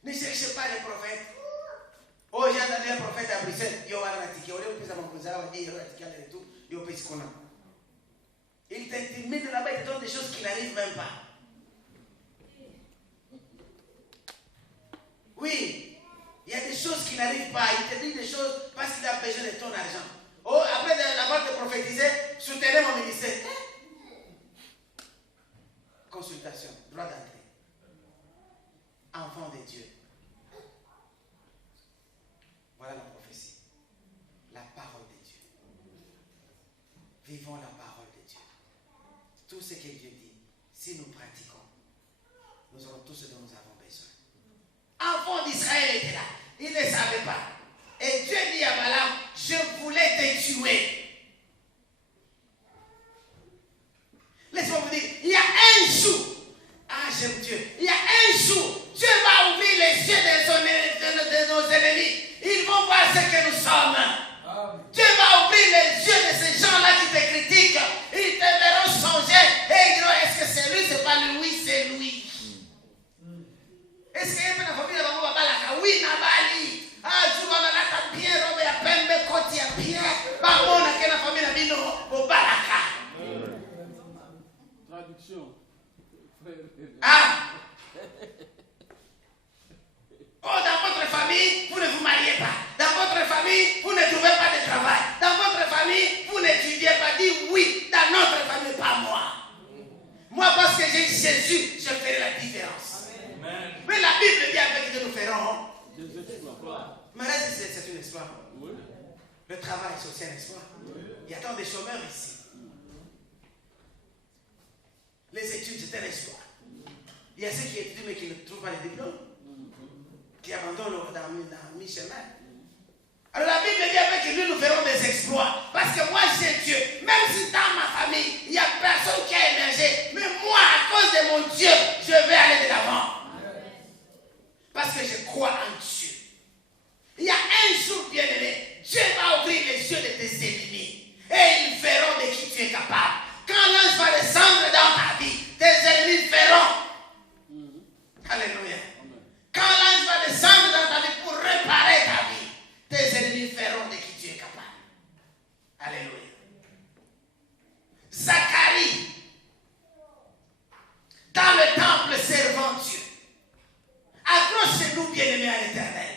Ne cherchez pas les prophètes. Oh, j'ai entendu un prophète à Bruxelles. Il t'intimide là-bas, il te donne des choses qui n'arrivent même pas. Oui, il y a des choses qui n'arrivent pas. Il te dit des choses parce qu'il a besoin de ton argent. Oh, après l'avoir de prophétiser, soutenez mon ministère. Consultation, droit d'entrée. Enfant de Dieu. Voilà la prophétie. La parole de Dieu. Vivons la parole de Dieu. Tout ce que Dieu dit, si nous pratiquons, nous aurons tout ce dont nous avons besoin. Enfant d'Israël était là. Il ne savait pas. Et Dieu dit à Balaam, je voulais te tuer. Laisse-moi vous dire, il y a un jour, j'aime Dieu, il y a un jour, Dieu va ouvrir les yeux de nos ennemis. Ils vont voir ce que nous sommes. Dieu va ouvrir les yeux de ces gens-là qui te critiquent. Ils te verront changer et ils diront, est-ce que c'est lui, c'est pas lui? Oui, c'est lui. Est-ce qu'il y a une famille de Baba Balaka? Oui, Nabali. Je vais la bien, Robert, il y a Pembe, Koti, il y a bien. Bamona, qui est la famille de Bino, au Balaka. Traduction. Oh, dans votre famille, vous ne vous mariez pas. Dans votre famille, vous ne trouvez pas de travail. Dans votre famille, vous n'étudiez pas. Dites oui, dans notre famille, pas moi. Moi, parce que j'ai Jésus, je ferai la différence. Amen. Mais la Bible dit avec que nous ferons. Mais là, c'est un exploit. Oui. Le travail, c'est aussi un exploit. Oui. Il y a tant de chômeurs ici. Les études, c'est un exploit. Il y a ceux qui étudient mais qui ne trouvent pas les diplômes. Qui abandonnent dans mi-chemin. Alors la Bible dit avec que nous ferons des exploits. Parce que moi j'ai Dieu. Même si dans ma famille, il n'y a personne qui a émergé. Mais moi, à cause de mon Dieu, je vais aller de l'avant. Parce que je crois en Dieu. Il y a un jour bien aimé, Dieu va ouvrir les yeux de tes ennemis. Et ils verront de qui tu es capable. Quand l'ange va descendre dans ta vie, tes ennemis verront. Alléluia. Quand l'ange va descendre dans ta vie pour réparer ta vie, tes ennemis verront de qui tu es capable. Alléluia. Zacharie, dans le temple servant Dieu. Accrochez-nous bien-aimés à l'Éternel.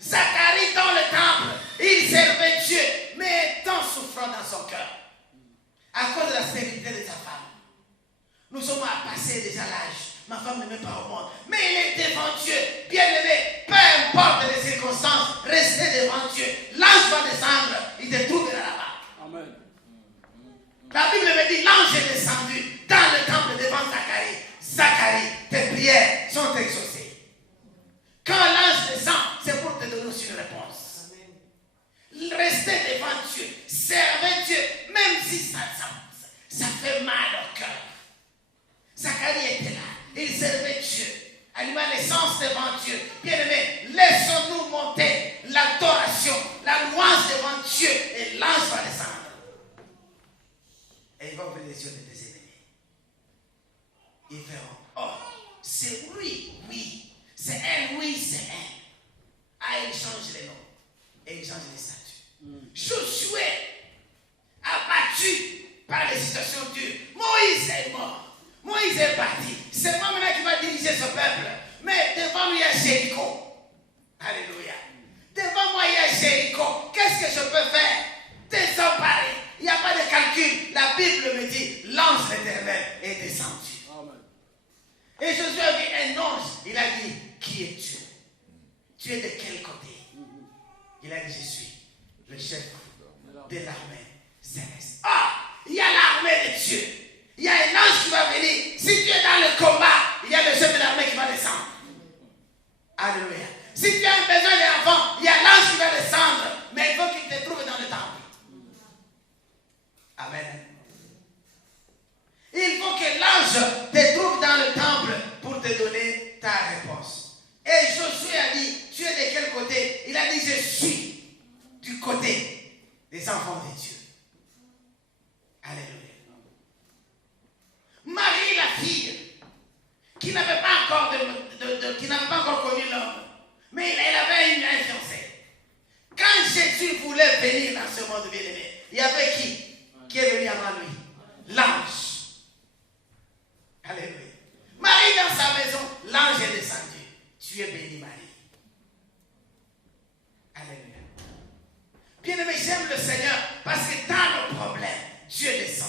Zacharie dans le temple, il servait Dieu, mais étant souffrant dans son cœur. À cause de la stérilité de sa femme. Nous sommes à passer déjà l'âge. Ma femme ne met pas au monde. Mais il est devant Dieu. Bien-aimé, peu importe les circonstances, restez devant Dieu. L'ange va descendre, il te trouvera là-bas. Amen. La Bible me dit, l'ange est descendu dans le temple devant Zacharie. Zacharie, tes prières sont exaucées. Quand l'ange descend, c'est pour te donner aussi une réponse. Amen. Restez devant Dieu. Servez Dieu, même si ça fait mal au cœur. Zacharie était là. Il servait Dieu. Allumant l'essence devant Dieu. Bien-aimé, laissons-nous monter l'adoration, la louange devant Dieu. Et l'ange va descendre. Et il va ouvrir les yeux de tes ennemis. Ils verront. Oh, c'est lui, oui. C'est elle, oui, c'est elle. Il change les noms. Et il change les statuts. Josué, abattu par les situations dures. Moïse est mort. Moïse est parti. C'est moi maintenant qui va diriger ce peuple. Mais devant lui, il y a Jéricho. Alléluia. Devant moi, il y a Jéricho. Qu'est-ce que je peux faire? Désemparé. Il n'y a pas de calcul. La Bible me dit, l'ange éternel est descendu. Amen. Et Josué a vu un ange. Il a dit, qui es-tu? Tu es de quel côté? Il a dit, je suis le chef de l'armée céleste. Il y a l'armée de Dieu. Il y a un ange qui va venir. Si tu es dans le combat, il y a le chef de l'armée qui va descendre. Alléluia. Si tu as un besoin d'enfant, il y a l'ange qui va descendre. Mais il faut qu'il te côté des enfants de Dieu. Alléluia. Marie, la fille, qui n'avait pas encore connu l'homme, mais elle avait une fiancée. Quand Jésus voulait venir dans ce monde bien-aimé, il y avait qui est venu avant lui? L'ange. Alléluia. Marie dans sa maison, l'ange est descendu. Tu es bénie, Marie. Alléluia. Bien-aimé, j'aime le Seigneur parce que dans nos problèmes, Dieu descend.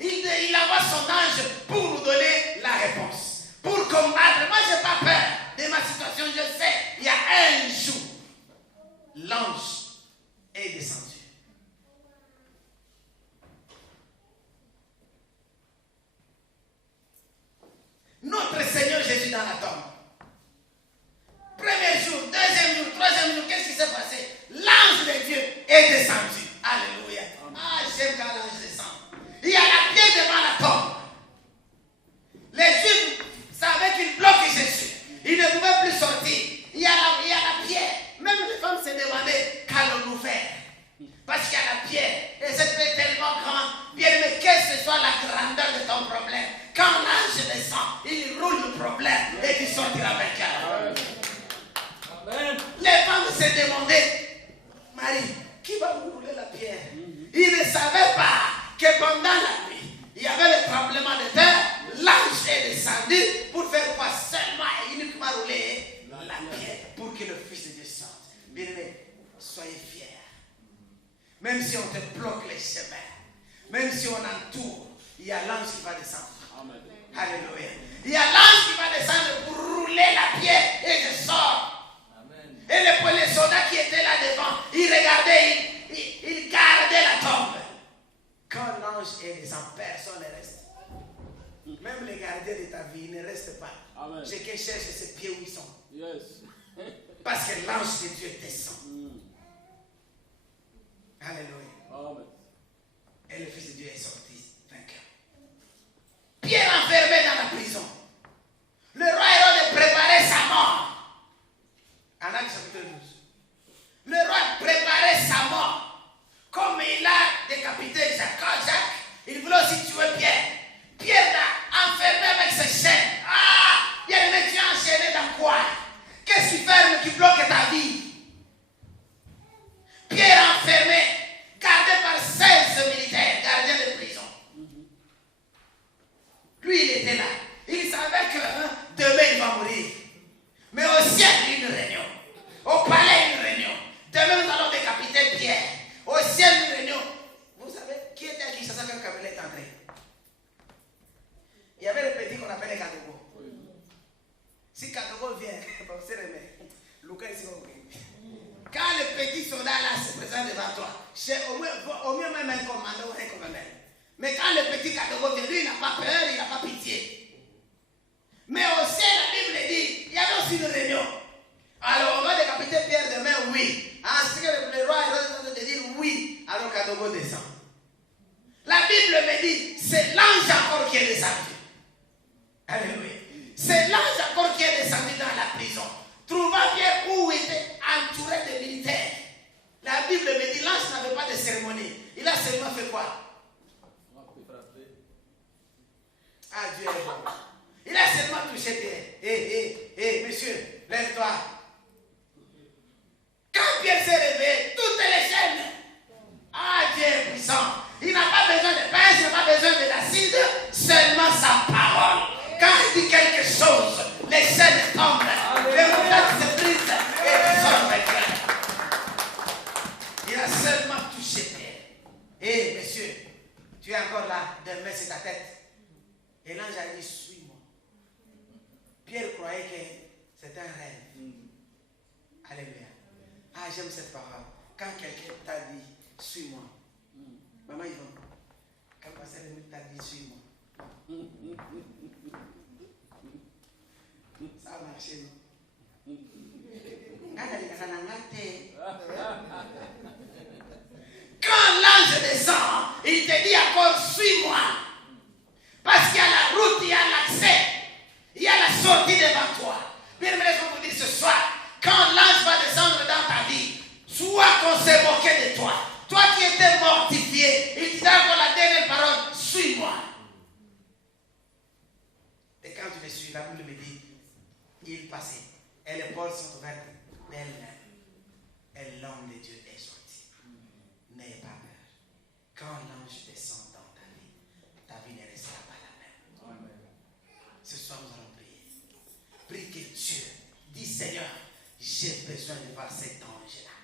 Il envoie son ange pour nous donner la réponse. Pour combattre. Moi, je n'ai pas peur de ma situation. Je sais, il y a un jour, l'ange est descendu. Notre Seigneur Jésus dans la tombe. Premier jour, deuxième jour, troisième jour, qu'est-ce qui s'est passé? L'ange de Dieu est descendu. Alléluia. Ah, j'aime quand l'ange descend. Il y a la pierre devant la tombe. Les Juifs savaient qu'ils bloquaient Jésus. Ils ne pouvaient plus sortir. Il y a la pierre. Même les femmes se demandaient qu'allons-nous faire. Parce qu'il y a la pierre. Et cette pierre est tellement grande. Bien, mais quelle que soit la grandeur de ton problème, quand l'ange descend, il roule le problème et tu sortiras vainqueur. Les femmes se demandaient, Marie, qui va vous rouler la pierre? Ils ne savaient pas que pendant la nuit, il y avait le tremblement de terre, l'ange est descendu pour faire quoi? Seulement et uniquement rouler la pierre pour que le Fils de Dieu sorte. Bien aimé, soyez fiers. Même si on te bloque les chemins, même si on entoure, il y a l'ange qui va descendre. Amen. Alléluia. Il y a l'ange qui va descendre pour rouler la pierre et je sors. Amen. Et les soldats qui étaient là devant, ils regardaient, ils gardaient la tombe. Quand l'ange est descendu, personne ne reste. Même les gardiens de ta vie ne restent pas. Amen. Ce qu'ils cherchent, c'est pieds où ils sont. Yes. Parce que l'ange de Dieu descend. Alléluia. Amen. Et le Fils de Dieu est sorti vainqueur. Pierre enfermé dans la prison. Le roi Hérode préparait sa mort. En Actes chapitre 12. Le roi préparait sa mort. Comme il a décapité Jacques, il voulait aussi tuer Pierre. Pierre l'a enfermé avec ses chaînes. Ah, Pierre, mais tu es enchaîné dans quoi? Qu'est-ce qui ferme, qui bloque ta vie? Pierre enfermé, gardé par 16 militaires, gardiens de prison. Lui, il était là. Il savait que demain, il va mourir. Mais au ciel, une réunion. Au palais, une réunion. Demain, nous allons décapiter Pierre. Au ciel, une réunion. Vous savez, qui était à Kinshasa quand Kabila est entré? Il y avait le petit qu'on appelait Kadogo. Si Kadogo vient, vous savez, Lucas ici, quand le petit soldat là se présente devant toi, au mieux même un commandant ou un commandant. Mais quand le petit Kadogo vient, lui, il n'a pas peur, il n'a pas pitié. Mais au ciel, la Bible dit, il y avait aussi une réunion. Alors, on va décapiter Pierre demain, oui. Ainsi que le roi est en train de dire oui, alors Kadogo descend. La Bible me dit, c'est l'ange encore qui est descendu. Alléluia. C'est l'ange encore qui est descendu dans la prison. Trouvant Pierre où il était entouré de militaires. La Bible me dit, l'ange n'avait pas de cérémonie. Il a seulement fait quoi? Ah, Dieu est bon. Il a seulement touché Pierre. Monsieur, lève-toi. Quand Pierre s'est réveillé, toutes les chaînes. Ah, Dieu est puissant. Il n'a pas besoin de pain, il n'a pas besoin de l'acide, seulement sa parole. Quand il dit quelque chose, les chaînes tombent, les montagnes se brisent et tu sors vainqueur. Il a seulement touché Pierre. Monsieur, tu es encore là, demain c'est ta tête. Et l'ange a dit, suis-moi. Pierre croyait que c'était un rêve. Alléluia. Ah, j'aime cette parole. Quand quelqu'un t'a dit, suis-moi. Maman Yvonne, quand pasteur t'a dit, suis-moi. Ça a marché, non? Quand l'ange descend, il te dit encore, suis-moi. Parce qu'il y a la route, il y a l'accès, il y a la sortie devant toi. Bien, laisse-moi vous dire ce soir, quand l'ange va descendre dans ta vie, sois Toi qu'on s'est moqué de toi. Toi qui étais mortifié. Il disait encore la dernière parole. Suis-moi. Et quand tu me suis, la Bible me dit, il passait. Et les portes sont ouvertes d'elles-mêmes. Et l'homme de Dieu est sorti. N'ayez pas peur. Quand l'ange descend dans ta vie ne restera pas la même. Amen. Ce soir, nous allons prier. Prie que Dieu dit, Seigneur, j'ai besoin de voir cet ange-là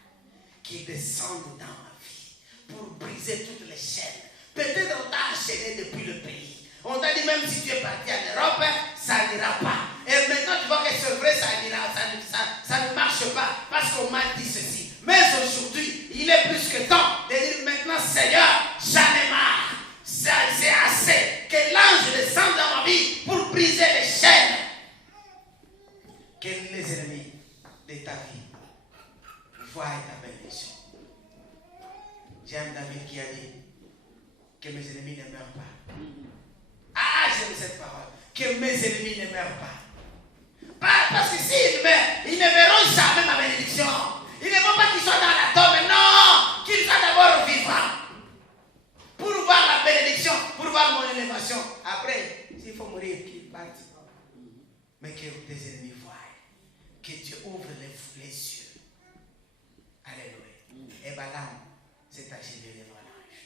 qui descende dans ma vie pour briser toutes les chaînes. Peut-être on t'a enchaîné depuis le pays. On t'a dit même si tu es parti en Europe, ça n'ira pas. Et maintenant tu vois que c'est vrai, ça ne marche pas parce qu'on m'a dit ceci. Mais aujourd'hui, il est plus que temps de dire maintenant, Seigneur, j'en ai marre. C'est assez. Que l'ange descende dans ma vie pour briser les chaînes. Que les ennemis de ta vie voient ta bénédiction. J'aime David qui a dit que mes ennemis ne meurent pas. Ah, j'aime cette parole. Que mes ennemis ne meurent pas. Parce que s'ils meurent, ils ne verront jamais ma bénédiction. Ils ne vont pas qu'ils soient dans la tombe. Non, qu'ils soient d'abord vivants. Pour voir la bénédiction, pour voir mon élévation. Après, s'il faut mourir, qu'ils partent. Mais que tes ennemis voient. Que Dieu ouvre les yeux. Alléluia. Et Balaam s'est achevé devant l'ange.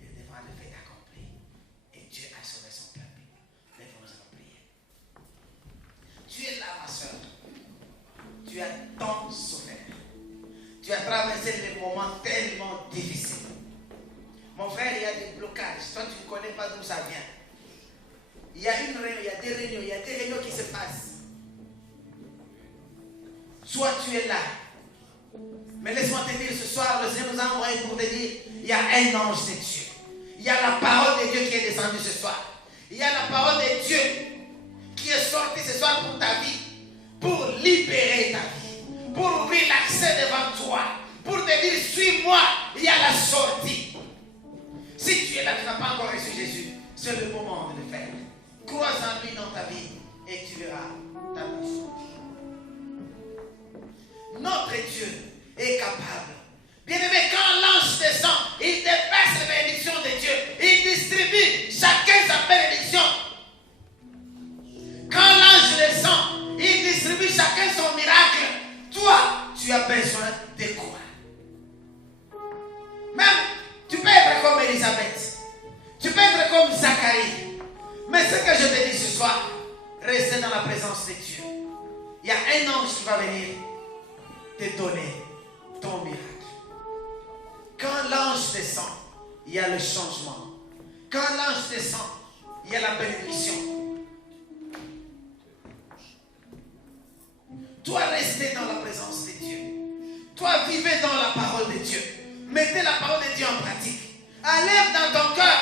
Et devant le fait accompli. Et Dieu a sauvé son peuple. Lève-nous, nous allons prier. Tu es là, ma soeur. Tu as tant souffert. Tu as traversé des moments tellement difficiles. Mon frère, il y a des blocages. Toi, tu ne connais pas d'où ça vient. Il y a une réunion, il y a des réunions qui se passent. Soit tu es là. Mais laisse-moi te dire ce soir, le Seigneur nous a envoyé pour te dire, il y a un ange de Dieu. Il y a la parole de Dieu qui est descendue ce soir. Il y a la parole de Dieu qui est sortie ce soir pour ta vie. Pour libérer ta vie. Pour ouvrir l'accès devant toi. Pour te dire, suis-moi, il y a la sortie. Si tu es là, tu n'as pas encore reçu Jésus, c'est le moment de le faire. Crois en lui dans ta vie et tu verras ta vie. Notre Dieu est capable. Bien-aimé, quand l'ange descend, il déverse les bénédictions de Dieu. Il distribue chacun sa bénédiction. Quand l'ange descend, il distribue chacun son miracle. Toi, tu as besoin de quoi? Même, tu peux être comme Élisabeth. Tu peux être comme Zacharie. Mais ce que je te dis ce soir, restez dans la présence de Dieu. Il y a un ange qui va venir te donner ton miracle. Quand l'ange descend, il y a le changement. Quand l'ange descend, il y a la bénédiction. Toi, restez dans la présence de Dieu. Toi, vivez dans la parole de Dieu. Mettez la parole de Dieu en pratique. Enlève dans ton cœur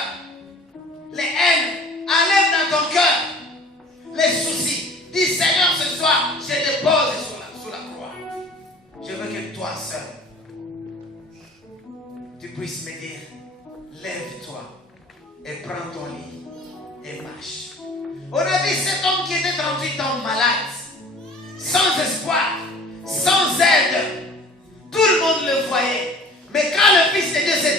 les haines. Enlève dans ton cœur les soucis. Dis, Seigneur, ce soir, je dépose sous la croix. Je veux que toi seul, tu puisses me dire, lève-toi et prends ton lit et marche. On a vu cet homme qui était 38 ans malade, sans espoir, sans aide. Tout le monde le voyait. Mais quand le Fils de Dieu s'est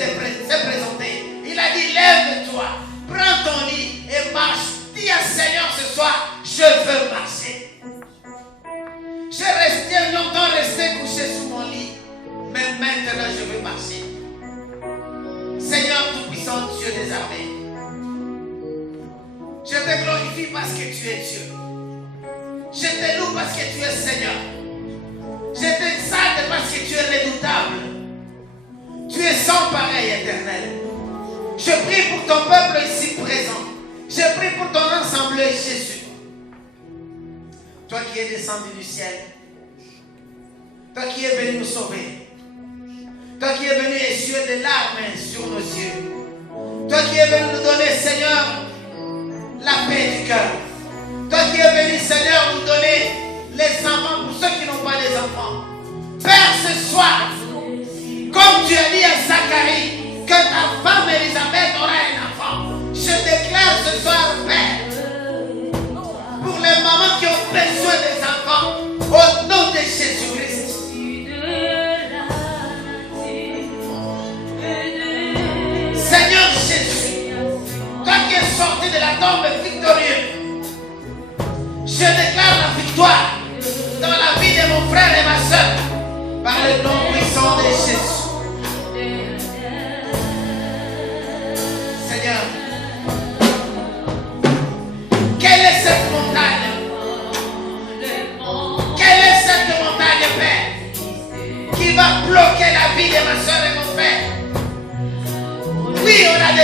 présenté, il a dit, lève-toi, prends ton lit et marche. Dis à Seigneur ce soir, je veux marcher. J'ai longtemps resté couché sous mon lit, mais maintenant je veux marcher. Seigneur Tout-Puissant, Dieu des armées, je te glorifie parce que tu es Dieu. Je te loue parce que tu es Seigneur. Je t'exalte parce que tu es redoutable. Tu es sans pareil, Éternel. Je prie pour ton peuple ici présent. Je prie pour ton assemblée, Jésus. Toi qui es descendu du ciel. Toi qui es venu nous sauver. Toi qui es venu essuyer des larmes sur nos yeux. Toi qui es venu nous donner, Seigneur, la paix du cœur. Toi qui es venu, Seigneur, nous donner les enfants pour ceux qui n'ont pas les enfants. Père, ce soir, comme tu as dit à Zacharie, que ta femme Élisabeth aura un enfant. Je déclare ce soir, Père, pour les mamans qui ont besoin des enfants, au nom de Jésus-Christ.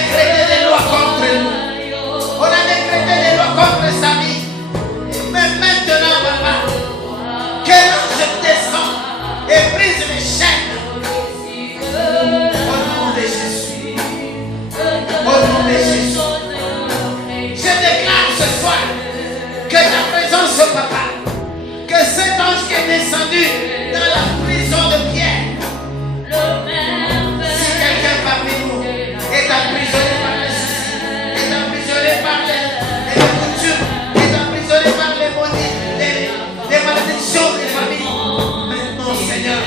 décrété des lois contre nous. On a décrété des lois contre sa vie. Mais maintenant, papa, que l'ange descend et brise les chaînes. Au nom de Jésus. Au nom de Jésus. Je déclare ce soir que ta présence, papa, que cet ange qui est descendu dans la prison de Pierre, si quelqu'un parmi nous est emprisonné par les soucis, est emprisonné par les coutumes, est emprisonné par les maudits, les malédictions des familles, maintenant, Seigneur,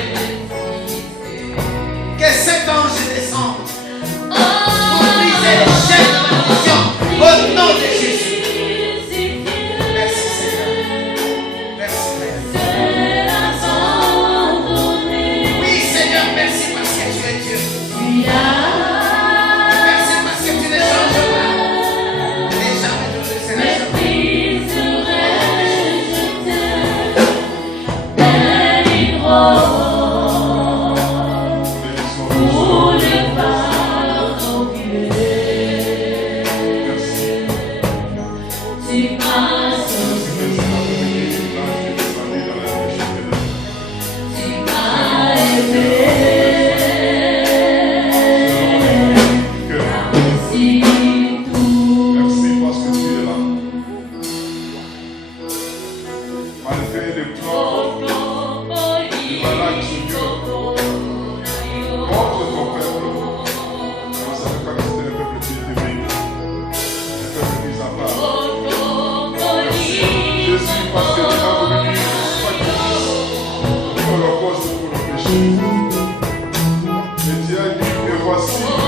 que cet ange descende pour briser les chaînes de malédiction au nom de Jésus. Merci, Seigneur. Merci, Père. Oui, Seigneur, merci parce que tu es Dieu. Merci parce que tu ne changes pas. Et jamais tu ne seras Et Dieu dit que voici